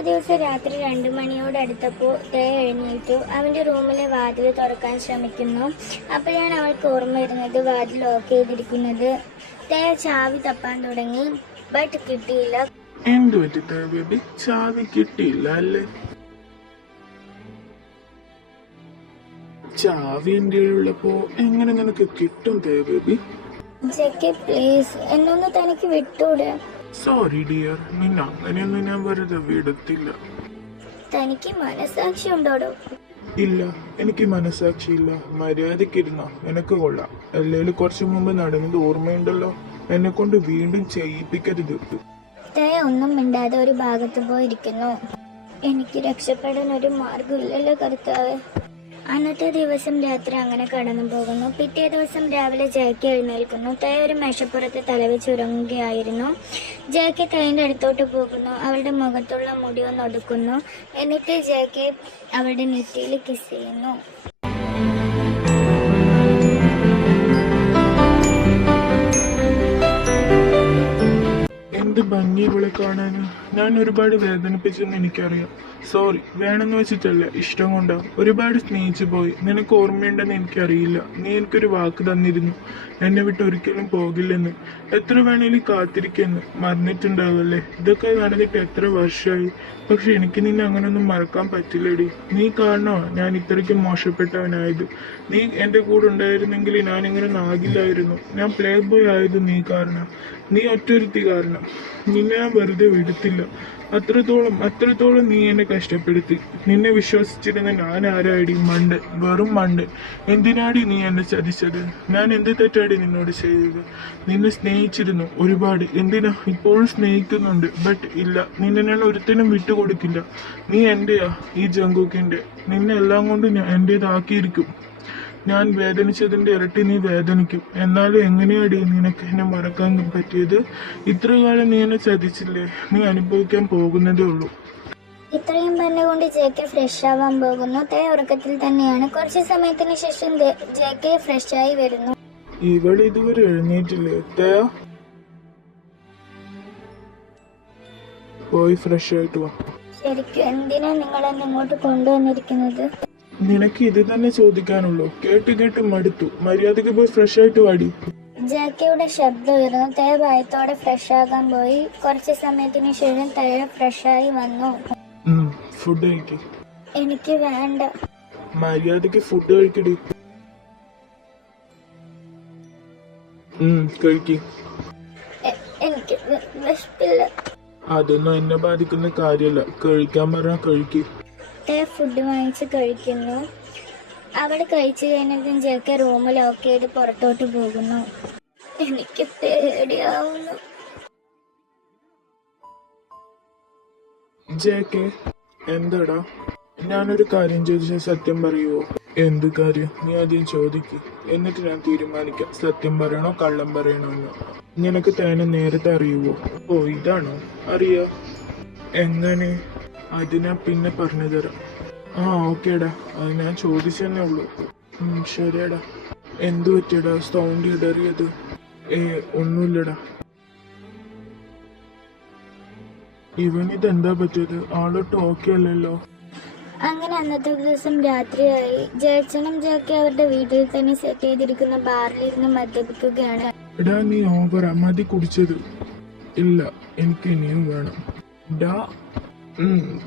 അന്നത്തെ ദിവസം രാത്രി 2 മണിയോടടുത്തപ്പോൾ തേയ എഴുന്നേറ്റു. അവൻ്റെ റൂമിലെ വാതിൽ തുറക്കാൻ ശ്രമിക്കുന്നു. അപ്പോഴാണ് അവൾക്ക് ഓർമ്മ വരുന്നത് വാതിൽ ലോക്ക് ചെയ്തിരിക്കുന്നത്. തേയ ചാവി തപ്പാൻ തുടങ്ങി. ബട്ട് കിട്ടിയില്ല. എന്ത് പറ്റി ബേബി, ചാവി കിട്ടിയില്ല അല്ലേ? ചാവി എൻ്റെ ഉള്ളപ്പോ എങ്ങനെ നിനക്ക് കിട്ടും ബേബി? ജെക്കെ പ്ലീസ്, എന്നൊന്ന് തനിക്ക് വിട്ടൂടെ? സോറി ഡിയർ, നിന്നെ അങ്ങനെയൊന്നും ഞാൻ വെറുതെ വിടത്തില്ല. തനിക്ക് മനസാക്ഷി ഉണ്ടോടോ? ഇല്ല, എനിക്ക് മനസാക്ഷിയില്ല. മര്യാദക്കിരുന്നോ, നിനക്ക് കൊള്ളാം. അല്ലേലും കുറച്ചു മുമ്പ് നടന്നത് ഓർമ്മയുണ്ടല്ലോ. എന്നെ കൊണ്ട് വീണ്ടും ചെയ്യിപ്പിക്കരുത്. തേയ ഒന്നും മിണ്ടാതെ ഒരു ഭാഗത്ത് പോയിരിക്കുന്നു. എനിക്ക് രക്ഷപ്പെടാൻ ഒരു മാർഗമില്ലല്ലോ കർത്താവേ. അന്നത്തെ ദിവസം രാത്രി അങ്ങനെ കടന്നു പോകുന്നു. പിറ്റേ ദിവസം രാവിലെ ജയക്ക് എഴുന്നേൽക്കുന്നു. തേയ ഒരു മേശപ്പുറത്ത് തലവെച്ച് ഉറങ്ങുകയായിരുന്നു. ജയക്ക് തേൻ്റെ അടുത്തോട്ട് പോകുന്നു. അവളുടെ മുഖത്തുള്ള മുടി ഒന്ന് ഒതുക്കുന്നു. എന്നിട്ട് ജയക്ക് അവളുടെ നെറ്റിയിൽ കിസ് ചെയ്യുന്നു. എന്ത് ഭംഗി ഇവളെ കാണാൻ. ഞാൻ ഒരുപാട് വേദനിപ്പിച്ചെന്ന് എനിക്കറിയാം. സോറി, വേണമെന്ന് വെച്ചിട്ടല്ല, ഇഷ്ടം കൊണ്ടാ. ഒരുപാട് സ്നേഹിച്ചു പോയി. നിനക്ക് ഓർമ്മയുണ്ടെന്ന് എനിക്കറിയില്ല. നീ എനിക്കൊരു വാക്ക് തന്നിരുന്നു, എന്നെ വിട്ട് ഒരിക്കലും പോകില്ലെന്ന്. എത്ര വേണേലും കാത്തിരിക്കെന്ന്. മറന്നിട്ടുണ്ടാവല്ലേ? ഇതൊക്കെ നടന്നിട്ട് എത്ര വർഷമായി. പക്ഷെ എനിക്ക് നിന്നെ അങ്ങനെയൊന്നും മറക്കാൻ പറ്റില്ലടി. നീ കാരണോ ഞാൻ ഇത്രയ്ക്ക് മോശപ്പെട്ടവനായത്. നീ എൻ്റെ കൂടെ ഉണ്ടായിരുന്നെങ്കിൽ ഞാനിങ്ങനെ ആകില്ലായിരുന്നു. ഞാൻ പ്ലേ ബോയ് ആയത് നീ കാരണം. നീ ഒറ്റൊരുത്തി കാരണം. നിന്നെ ഞാൻ വെറുതെ വിടത്തില്ല. അത്രത്തോളം നീ എന്നെ കഷ്ടപ്പെടുത്തി. നിന്നെ വിശ്വസിച്ചിരുന്ന ഞാൻ ആരാടി? മണ്ട്, വെറും മണ്ട്. എന്തിനാടി നീ എന്നെ ചതിച്ചത്? ഞാൻ എന്ത് തെറ്റാടി നിന്നോട് ചെയ്തത്? നിന്നെ സ്നേഹിച്ചിരുന്നു ഒരുപാട്. എന്തിനാ? ഇപ്പോഴും സ്നേഹിക്കുന്നുണ്ട്. ബട്ട് ഇല്ല, നിന്നെ ഞാൻ ഒരുത്തനും വിട്ടുകൊടുക്കില്ല. നീ എന്റെയാ, ഈ ജങ്കൂക്കിന്റെ. നിന്നെ എല്ലാം കൊണ്ടും ഞാൻ എന്റേതാക്കിയിരിക്കും. ഞാൻ വേദനിച്ചതിന്റെ ഇരട്ടി നീ വേദനിക്കും. എന്നാലും എങ്ങനെയാടി നിനക്ക് എന്നെ മറക്കാൻ പറ്റിയത്? ഇത്ര കാലം നീ എന്നെ ചതിച്ചില്ലേ? നീ അനുഭവിക്കാൻ പോകുന്നതേ ഉള്ളൂ. ഇത്രയും പറഞ്ഞുകൊണ്ട് ജെക്കെ ഫ്രഷ് ആവാൻ പോകുന്നു. തേയ ഉറക്കത്തിൽ തന്നെയാണ്. കുറച്ച് സമയത്തിന് ശേഷം ജെക്കെ ഫ്രഷായി വരുന്നു. ഇവൾ ഇതുവരെ എഴുന്നേറ്റില്ലേ? തേയ, പോയി ഫ്രഷ് ആയിട്ട് വാ. ശരിക്കും എന്തിനാ നിങ്ങളെന്നെ ഇങ്ങോട്ട് കൊണ്ടുവന്നിരിക്കുന്നത്? നിനക്ക് ഇത് തന്നെ ചോദിക്കാനുള്ളൂ? കേട്ട് മടുത്തു. മര്യാദക്ക് പോയി ഫ്രഷ് ആയിട്ട് വാടി. ജാക്കയുടെ ശബ്ദം ഉയർന്നു. തേയ ഭയത്തോടെ ഫ്രഷ് ആകാൻ പോയി. കുറച്ച് സമയത്തിന് ശേഷം തേയ ഫ്രഷായി വന്നു. ഫുഡ് കഴിക്ക്. എനിക്ക് വേണ്ട. മര്യാദക്ക് ഫുഡ് കഴിക്കടി. കഴിക്ക്. എനിക്ക് വിശപ്പില്ല. അതൊന്നും എന്നെ ബാധിക്കുന്ന കാര്യമല്ല. കഴിക്കാൻ പറഞ്ഞാൽ കഴിക്ക്. തേയ ഫുഡ് വാങ്ങിച്ച് കഴിക്കുന്നു. അവിടെ കഴിച്ചു കഴിഞ്ഞിട്ടും ജെക്കെ റൂം ലോക്ക് ചെയ്ത് പുറത്തോട്ട് പോകുന്നു. എനിക്ക് പേടിയാവുന്നു. ജെക്കെ, എന്താടാ? ഞാനൊരു കാര്യം ചോദിച്ചാൽ സത്യം പറയുവോ? എന്ത് കാര്യം? നീ ആദ്യം ചോദിക്ക്, എന്നിട്ട് ഞാൻ തീരുമാനിക്കാം സത്യം പറയണോ കള്ളം പറയണോ എന്ന്. നിനക്ക് തന്നെ നേരത്തെ അറിയുവോ? ഓ, ഇതാണോ? അറിയാ. എങ്ങനെ? അത് ഞാൻ പിന്നെ പറഞ്ഞു തരാം. ഓക്കേടാ, അത് ഞാൻ ചോദിച്ചെന്നേ ഉള്ളൂ. ശരിയടാ. എന്തു പറ്റിയടാ സൗണ്ട് ഇടറിയത്? ഒന്നുമില്ലടാ. ഇവനിതെന്താ പറ്റിയത്? ആളൊട്ട് ഓക്കെ അല്ലല്ലോ. അങ്ങനെ അന്നത്തെ ദിവസം രാത്രിയായി. ജയച്ചനും ജാക്കി അവരുടെ വീട്ടിൽ തന്നെ സെറ്റ് ചെയ്തിരിക്കുന്ന ബാറിലിരുന്ന് മദ്യപിക്കുകയാണ്. എടാ, നീ ഓവറാ മതി കുടിച്ചത്. ഇല്ല, എനിക്ക് ഇനിയും വേണം. ഡാ,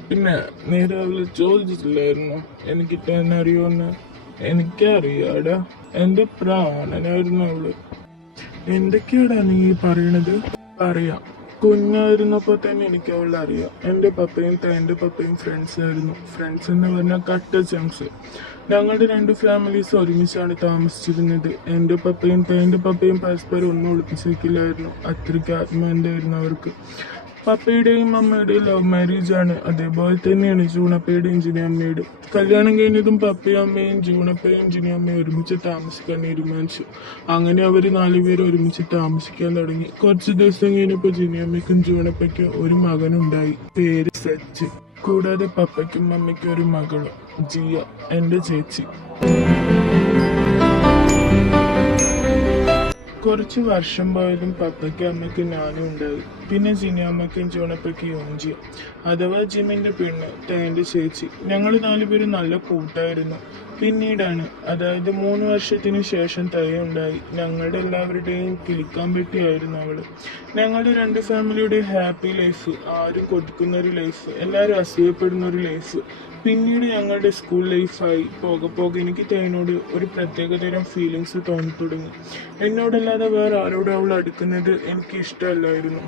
പിന്നെ നീ രാവിലെ ചോദിച്ചില്ലായിരുന്നു എനിക്കിട്ട് എന്നെ അറിയുമെന്ന്? എനിക്കറിയാടാ, എന്റെ പ്രാണനായിരുന്നു അവള്. എന്തൊക്കെയാടാ നീ പറയണത്? പറയാം. കുഞ്ഞായിരുന്നപ്പോ തന്നെ എനിക്ക് അവളെ അറിയാം. എൻ്റെ പപ്പയും ഫ്രണ്ട്സ് ആയിരുന്നു. ഫ്രണ്ട്സ് എന്ന് പറഞ്ഞാൽ കട്ട ചങ്സ്. ഞങ്ങളുടെ 2 ഫാമിലീസ് ഒരുമിച്ചാണ് താമസിച്ചിരുന്നത്. എൻ്റെ പപ്പയും പരസ്പരം ഒന്നും ഒളിപ്പിച്ച് വെക്കില്ലായിരുന്നു. അത്രയ്ക്ക് ആത്മാന്തായിരുന്നു അവർക്ക്. പപ്പയുടെയും അമ്മയുടെയും ലവ് മാരേജ് ആണ്. അതേപോലെ തന്നെയാണ് ജൂണപ്പയുടെയും ജിനിയമ്മയുടെയും. കല്യാണം കഴിഞ്ഞതും പപ്പയും അമ്മയും ജൂണപ്പയും ജിനിയമ്മയും ഒരുമിച്ച് താമസിക്കാൻ തീരുമാനിച്ചു. അങ്ങനെ അവർ 4 പേര് ഒരുമിച്ച് താമസിക്കാൻ തുടങ്ങി. കുറച്ച് ദിവസം കഴിഞ്ഞപ്പോൾ ജിനിയമ്മയ്ക്കും ജൂണപ്പയ്ക്കും ഒരു മകനുണ്ടായി. പേര് സച്ച്. കൂടാതെ പപ്പയ്ക്കും അമ്മയ്ക്കും ഒരു മകളും, ജിയ, എൻ്റെ ചേച്ചി. കുറച്ച് വർഷം പോയതും പപ്പയ്ക്കും അമ്മയ്ക്കും ഞാനും ഉണ്ടായി. പിന്നെ ജിനിയമ്മയ്ക്കും ജൂണപ്പയ്ക്കും യോഞ്ചിയും അഥവാ ജിമിന്റെ പെണ്ണ് തേന്റെ ചേച്ചി. ഞങ്ങൾ 4 പേരും നല്ല കൂട്ടായിരുന്നു. പിന്നീടാണ്, അതായത് 3 വർഷത്തിന് ശേഷം തയ്യുണ്ടായി. ഞങ്ങളുടെ എല്ലാവരുടെയും കിളിക്കാൻ പറ്റിയായിരുന്നു അവള്. ഞങ്ങളുടെ 2 ഫാമിലിയുടെ ഹാപ്പി ലൈഫ്, ആരും കൊതിക്കുന്ന ഒരു ലൈഫ്, എല്ലാവരും അസൂയപ്പെടുന്ന ഒരു ലൈഫ്. പിന്നീട് ഞങ്ങളുടെ സ്കൂൾ ലൈഫായി. പോകെ എനിക്ക് തേനോട് ഒരു പ്രത്യേകതരം ഫീലിങ്സ് തോന്നി തുടങ്ങി. എന്നോടല്ലാതെ വേറെ ആരോടും അവൾ അടുക്കുന്നത് എനിക്ക് ഇഷ്ടമല്ലായിരുന്നു.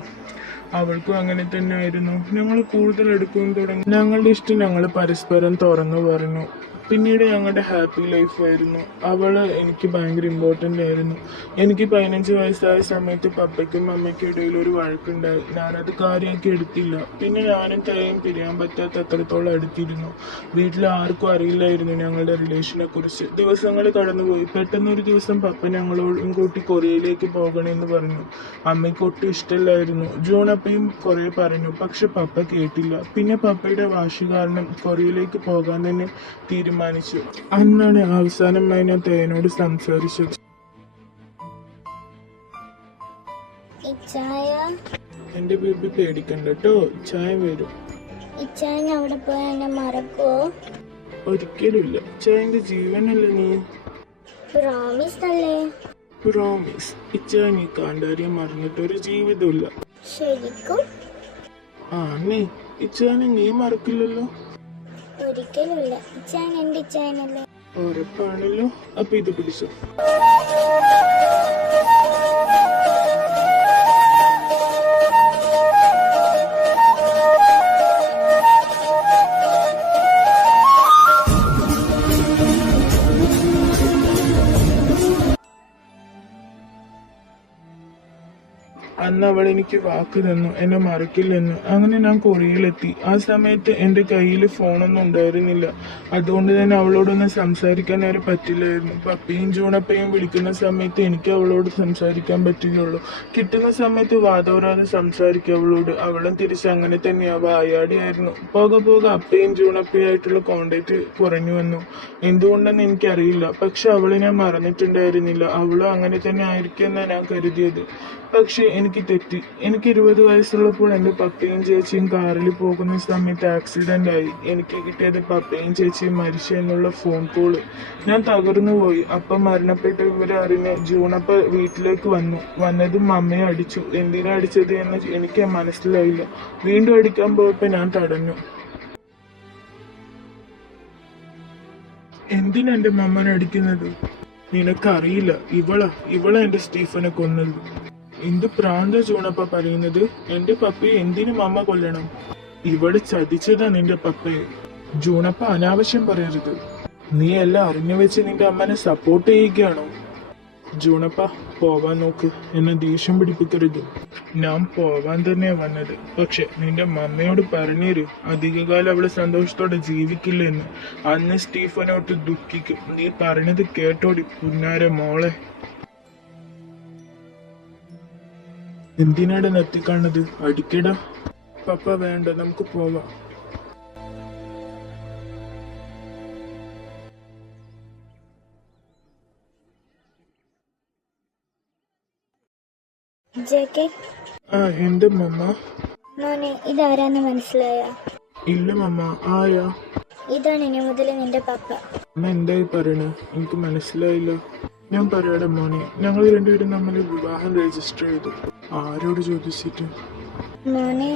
അവൾക്കും അങ്ങനെ തന്നെ ആയിരുന്നു. ഞങ്ങൾ കൂടുതൽ എടുക്കുകയും തുടങ്ങി. ഞങ്ങളുടെ ഇഷ്ടം ഞങ്ങൾ പരസ്പരം തുറന്നു പറഞ്ഞു. പിന്നീട് ഞങ്ങളുടെ ഹാപ്പി ലൈഫായിരുന്നു. അവള് എനിക്ക് ഭയങ്കര ഇമ്പോർട്ടൻ്റ് ആയിരുന്നു. എനിക്ക് 15 വയസ്സായ സമയത്ത് പപ്പയ്ക്കും അമ്മയ്ക്കും ഇടയിൽ ഒരു വഴക്കുണ്ടായി. ഞാനത് കാര്യമാക്കി എടുത്തില്ല. പിന്നെ ഞാനും തേയും പിരിയാൻ പറ്റാത്ത അത്രത്തോളം അടുത്തിരുന്നു. വീട്ടിൽ ആർക്കും അറിയില്ലായിരുന്നു ഞങ്ങളുടെ റിലേഷനെ കുറിച്ച്. ദിവസങ്ങൾ കടന്നുപോയി. പെട്ടെന്നൊരു ദിവസം പപ്പ ഞങ്ങളോടും കൂട്ടി കൊറിയയിലേക്ക് പോകണമെന്ന് പറഞ്ഞു. അമ്മയ്ക്ക് ഒട്ടും ഇഷ്ടമല്ലായിരുന്നു. ജൂണപ്പയും കുറെ പറഞ്ഞു, പക്ഷെ പപ്പ കേട്ടില്ല. പിന്നെ പപ്പയുടെ വാശി കാരണം കൊറിയയിലേക്ക് പോകാൻ തന്നെ തീരുമാനിച്ചു. അന്നാണ് അവസാനമായി ഞാൻ തേനോട് സംസാരിച്ചത്. എന്റെ ബേബി പേടിക്കണ്ട കേട്ടോ, ചായ വരും. അവിടെ പോയി എന്നെ മറക്കോ? ഒരിക്കലുമില്ല. ചായന്റെ ജീവനല്ലേ നീ. പ്രോമിസ് അല്ലേ? പ്രോമിസ്. ഇച്ചായ നീ കാണ്ടാരിയെ മറന്നിട്ടൊരു ജീവിതമില്ല. ശരിക്കും? ആ നീ ഇച്ചാനെ നീ മറക്കില്ലല്ലോ. ഒരിക്കലുമില്ല. ഇച്ചാൻ എന്റെ ഇച്ചാനല്ലേ. ഉറപ്പാണല്ലോ. അപ്പൊ ഇത് പിടിച്ചോ. അന്ന് അവൾ എനിക്ക് വാക്ക് തന്നു, എന്നെ മറക്കില്ലെന്ന്. അങ്ങനെ ഞാൻ കൊറിയയിലെത്തി. ആ സമയത്ത് എൻ്റെ കയ്യിൽ ഫോണൊന്നും ഉണ്ടായിരുന്നില്ല. അതുകൊണ്ട് തന്നെ അവളോടൊന്നും സംസാരിക്കാൻ വരെ പറ്റില്ലായിരുന്നു. പപ്പയും ജൂണപ്പയും വിളിക്കുന്ന സമയത്ത് എനിക്ക് അവളോട് സംസാരിക്കാൻ പറ്റുകയുള്ളൂ. കിട്ടുന്ന സമയത്ത് വാതോരാതെ സംസാരിക്കും അവളോട്. അവളും തിരിച്ച് അങ്ങനെ തന്നെയാ, വായാടിയായിരുന്നു. പോകെ അപ്പയും ജൂണപ്പയായിട്ടുള്ള കോണ്ടാക്ട് കുറഞ്ഞു വന്നു. എന്തുകൊണ്ടെന്ന് എനിക്കറിയില്ല. പക്ഷെ അവളെ ഞാൻ മറന്നിട്ടുണ്ടായിരുന്നില്ല. അവളും അങ്ങനെ തന്നെ ആയിരിക്കും എന്നാണ് ഞാൻ കരുതിയത്. പക്ഷെ എനിക്ക് തെറ്റി. എനിക്ക് 20 വയസ്സുള്ളപ്പോൾ എൻ്റെ പപ്പയും ചേച്ചിയും കാറിൽ പോകുന്ന സമയത്ത് ആക്സിഡന്റ് ആയി. എനിക്ക് കിട്ടിയത് പപ്പയും ചേച്ചിയും മരിച്ചു എന്നുള്ള ഫോൺ കോള്. ഞാൻ തകർന്നു പോയി. അപ്പം മരണപ്പെട്ട വിവരം അറിഞ്ഞ് ജൂണപ്പ വീട്ടിലേക്ക് വന്നതും അമ്മയെ അടിച്ചു. എന്തിനാ അടിച്ചത് എന്ന് എനിക്ക് മനസ്സിലായില്ല. വീണ്ടും അടിക്കാൻ പോയപ്പോ ഞാൻ തടഞ്ഞു. എന്തിനാ എൻ്റെ മമ്മനെ അടിക്കുന്നത്? നിനക്കറിയില്ല, ഇവളാ എൻ്റെ സ്റ്റീഫനെ കൊന്നത്. എന്ത് പ്രാന്ത ജൂണപ്പ പറയുന്നത്? എന്റെ പപ്പയെ എന്തിനും അമ്മ കൊല്ലണം? ഇവള് ചതിച്ചതാ നിന്റെ പപ്പയെ. ജൂണപ്പ അനാവശ്യം പറയരുത്. നീ എല്ലാം അറിഞ്ഞു വെച്ച് നിന്റെ അമ്മനെ സപ്പോർട്ട് ചെയ്യുകയാണോ? ജൂണപ്പ പോവാൻ നോക്ക്. എന്നെ ദേഷ്യം പിടിപ്പിക്കരുത്. ഞാൻ പോവാൻ തന്നെയാ വന്നത്. പക്ഷെ നിന്റെ മമ്മയോട് പറഞ്ഞേര്, അധികകാലം അവള് സന്തോഷത്തോടെ ജീവിക്കില്ലെന്ന്. അന്ന് സ്റ്റീഫനോട്ട് ദുഃഖിക്കും. നീ പറഞ്ഞത് കേട്ടോടി പുന്നാര മോളെ. എന്തിനാണ് നെത്തിക്കാണത്? അടിക്കടാ. പപ്പ വേണ്ട, നമുക്ക് പോവാം. എന്റെ മമ്മ. മോനെ, ഇതാരാന്ന് മനസ്സിലായോ? ഇല്ല മമ്മ. ആയാ? ഇതാണ് ഇനി മുതൽ നിന്റെ പപ്പ. അമ്മ എന്തായി പറയണേ? എനിക്ക് മനസ്സിലായില്ല. ഞാൻ പറയാടെ മോനെ, ഞങ്ങൾ രണ്ടുപേരും തമ്മിൽ വിവാഹം രജിസ്റ്റർ ചെയ്തു. ആരോട് ചോദിച്ചിട്ട്? മോനെ.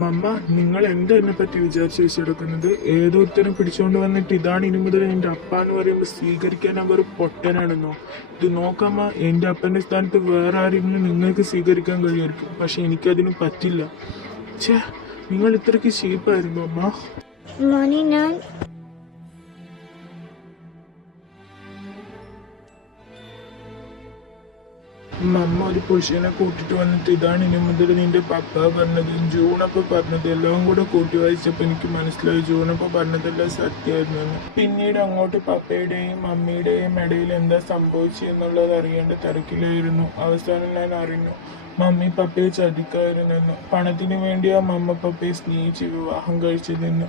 മമ്മ, നിങ്ങൾ എന്താ എന്നെ പറ്റി വിചാരിച്ചു വെച്ചെടുക്കുന്നത്? ഏതോ ഉത്തരം പിടിച്ചുകൊണ്ട് വന്നിട്ട് ഇതാണ് ഇനി മുതൽ നിന്റെ അപ്പ എന്ന് പറയുമ്പോൾ സ്വീകരിക്കാൻ അവർ പൊട്ടനാണെന്നോ? ഇത് നോക്കമ്മ, എന്റെ അപ്പന്റെ സ്ഥാനത്ത് വേറെ ആരെങ്കിലും നിങ്ങൾക്ക് സ്വീകരിക്കാൻ കഴിയുമായിരിക്കും. പക്ഷെ എനിക്കതിന് പറ്റില്ല. ഛേ, നിങ്ങൾ ഇത്രയ്ക്ക് ഷീപ്പായിരുന്നു അമ്മ. മോനെ, ഞാൻ മമ്മ ഒരു പുരുഷനെ കൂട്ടിട്ട് വന്നിട്ട് ഇതാണ് ഇനി മുതൽ നിന്റെ പപ്പ പറഞ്ഞത്, ജൂണപ്പ പറഞ്ഞത്, എല്ലാം കൂടെ കൂട്ടി വായിച്ചപ്പോ എനിക്ക് മനസ്സിലായി ജൂണപ്പ പറഞ്ഞതെല്ലാം സത്യമായിരുന്നു എന്ന്. പിന്നീട് അങ്ങോട്ട് പപ്പയുടെയും മമ്മിയുടെയും ഇടയിൽ എന്താ സംഭവിച്ചു എന്നുള്ളത് അറിയേണ്ട തിരക്കിലായിരുന്നു. അവസാനം ഞാൻ അറിഞ്ഞു, മമ്മി പപ്പയെ ചതിക്കായിരുന്നെന്ന്. പണത്തിന് വേണ്ടിയാ മമ്മ പപ്പയെ സ്നേഹിച്ച് വിവാഹം കഴിച്ചതെന്ന്.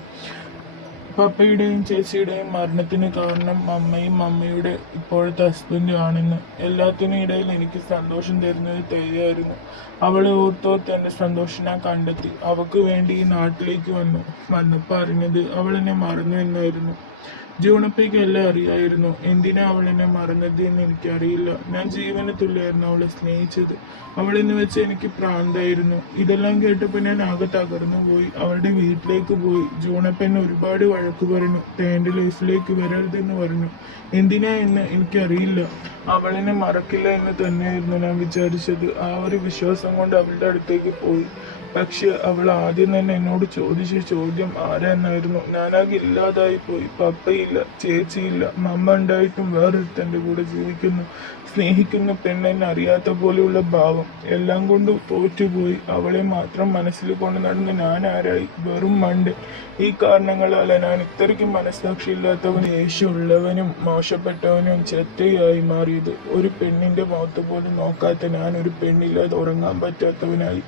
പപ്പയുടെയും ചേച്ചിയുടെയും മരണത്തിന് കാരണം അമ്മയും അമ്മയുടെ ഇപ്പോഴത്തെ ഹസ്ബൻഡും ആണെന്ന്. എല്ലാത്തിനും ഇടയിൽ എനിക്ക് സന്തോഷം തരുന്നത് തേയായിരുന്നു. അവളെ ഓർത്തോർത്ത് എൻ്റെ സന്തോഷം ഞാൻ കണ്ടെത്തി. അവൾക്ക് വേണ്ടി ഈ നാട്ടിലേക്ക് വന്നപ്പോൾ അറിഞ്ഞത് അവൾ എന്നെ മറന്നു എന്നായിരുന്നു. ജൂണപ്പയ്ക്ക് എല്ലാം അറിയായിരുന്നു. എന്തിനാ അവൾ എന്നെ മറന്നത് എന്ന് എനിക്കറിയില്ല. ഞാൻ ജീവന് തുല്യായിരുന്നു അവളെ സ്നേഹിച്ചത്. അവളെന്ന് വെച്ച് എനിക്ക് പ്രാന്തായിരുന്നു. ഇതെല്ലാം കേട്ടപ്പോൾ ഞാൻ ആകെ തകർന്നു പോയി. അവളുടെ വീട്ടിലേക്ക് പോയി. ജൂണപ്പ എന്നെ ഒരുപാട് വഴക്ക് പറഞ്ഞു. എൻ്റെ ലൈഫിലേക്ക് വരരുതെന്ന് പറഞ്ഞു. എന്തിനാ എന്ന് എനിക്കറിയില്ല. അവളെന്നെ മറക്കില്ല എന്ന് തന്നെയായിരുന്നു ഞാൻ വിചാരിച്ചത്. ആ ഒരു വിശ്വാസം കൊണ്ട് അവളുടെ അടുത്തേക്ക് പോയി. പക്ഷെ അവൾ ആദ്യം തന്നെ എന്നോട് ചോദിച്ച ചോദ്യം ആരാന്നായിരുന്നു. ഞാനാകെ ഇല്ലാതായി പോയി. പപ്പയില്ല, ചേച്ചിയില്ല, മമ്മ ഉണ്ടായിട്ടും വേറൊരുത്തൻ്റെ കൂടെ ജീവിക്കുന്നു. സ്നേഹിക്കുന്ന പെണ്ണെന്നെ അറിയാത്ത പോലെയുള്ള ഭാവം. എല്ലാം കൊണ്ടും തോറ്റുപോയി. അവളെ മാത്രം മനസ്സിൽ കൊണ്ട് നടന്ന് ഞാൻ ആരായി? വെറും മണ്ട്. ഈ കാരണങ്ങളാല ഞാൻ ഇത്രയ്ക്ക് മനസ്സാക്ഷിയില്ലാത്തവൻ, യേശുള്ളവനും മോശപ്പെട്ടവനും ചെറ്റയായി മാറിയത്. ഒരു പെണ്ണിന്റെ മുഖത്ത് പോലും നോക്കാത്ത ഞാൻ ഒരു പെണ്ണില്ലാതെ ഉറങ്ങാൻ പറ്റാത്തവനായി.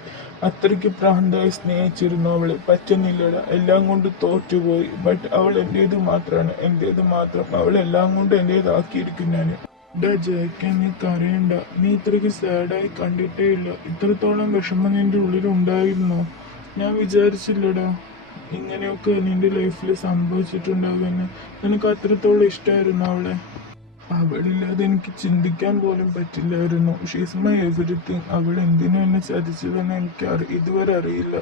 അത്രയ്ക്ക് പ്രാന്തായി സ്നേഹിച്ചിരുന്നു അവളെ. പറ്റുന്നില്ലടാ, എല്ലാം കൊണ്ട് തോറ്റുപോയി. ബട്ട് അവൾ എൻ്റേത് മാത്രമാണ്, എൻ്റേത് മാത്രം. അവൾ എല്ലാം കൊണ്ട് എൻ്റേതാക്കിയിരിക്കും ഞാൻ. ജയക്ക, നീ കരയണ്ട. നീ ഇത്രയ്ക്ക് സാഡായി കണ്ടിട്ടേ ഇല്ല. ഇത്രത്തോളം വിഷമം നിന്റെ ഉള്ളിൽ ഉണ്ടായിരുന്നോ? ഞാൻ വിചാരിച്ചില്ലടാ ഇങ്ങനെയൊക്കെ നിന്റെ ലൈഫിൽ സംഭവിച്ചിട്ടുണ്ടാവുമെന്ന്. നിനക്ക് അത്രത്തോളം ഇഷ്ടമായിരുന്നു അവളെ. അവളില്ലാതെ എനിക്ക് ചിന്തിക്കാൻ പോലും പറ്റില്ലായിരുന്നു. She's my everything. അവൾ എന്തിനും എന്നെ ചതിച്ചതെന്ന് എനിക്ക് ഇതുവരെ അറിയില്ല.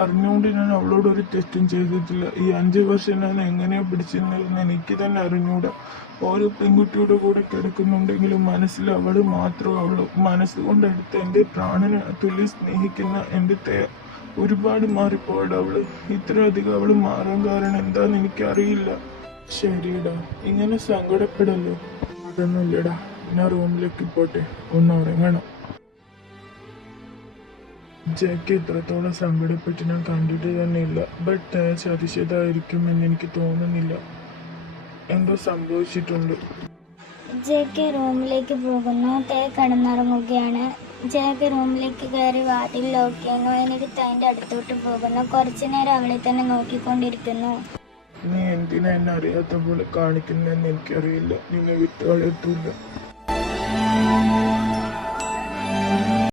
അറിഞ്ഞുകൊണ്ട് ഞാൻ അവളോട് ഒരു തെറ്റും ചെയ്തിട്ടില്ല. ഈ 5 വർഷം ഞാൻ എങ്ങനെയോ പിടിച്ചിരുന്നതെന്ന് എനിക്ക് തന്നെ അറിഞ്ഞൂടാ. ഓരോ പെൺകുട്ടിയുടെ കൂടെ കിടക്കുന്നുണ്ടെങ്കിലും മനസ്സിൽ അവൾ മാത്രം. അവൾ മനസ്സുകൊണ്ടെടുത്ത് എൻ്റെ പ്രാണന് തുല്യം സ്നേഹിക്കുന്ന എൻ്റെ ഒരുപാട് മാറിപ്പോയടാ അവള്. ഇത്രയധികം അവൾ മാറാൻ കാരണം എന്താന്ന് എനിക്കറിയില്ല. ശരിടാ, ഇങ്ങനെ സങ്കടപ്പെടല്ലോ. അതൊന്നുമില്ലടാ, ഞാൻ റൂമിലേക്ക് പോട്ടെ, ഒന്ന് ഉറങ്ങണം. ജാക്ക് ഇത്രത്തോളം സങ്കടപ്പെട്ട് ഞാൻ കണ്ടിട്ട് തന്നെ ഇല്ല. ബട്ട് ചതിച്ചതായിരിക്കും എന്ന് എനിക്ക് തോന്നുന്നില്ല. എന്തോ സംഭവിച്ചിട്ടുണ്ട്. ജെക്ക് റൂമിലേക്ക് പോകുന്നു. തേ കിടന്നുറങ്ങുകയാണ്. ജെക്ക് റൂമിലേക്ക് കയറി വാതിൽ ലോക്ക് ചെയ്യുന്നു. എന്നിട്ട് തേൻ്റെ അടുത്തോട്ട് പോകുന്നു. കുറച്ചു നേരം അവളെ തന്നെ നോക്കിക്കൊണ്ടിരിക്കുന്നു. നീ എന്തിനാ എന്നെ അറിയാത്ത പോലെ കാണിക്കുന്നതെന്ന് എനിക്കറിയില്ല. നിന്നെ വിട്ടുകളയത്തില്ല.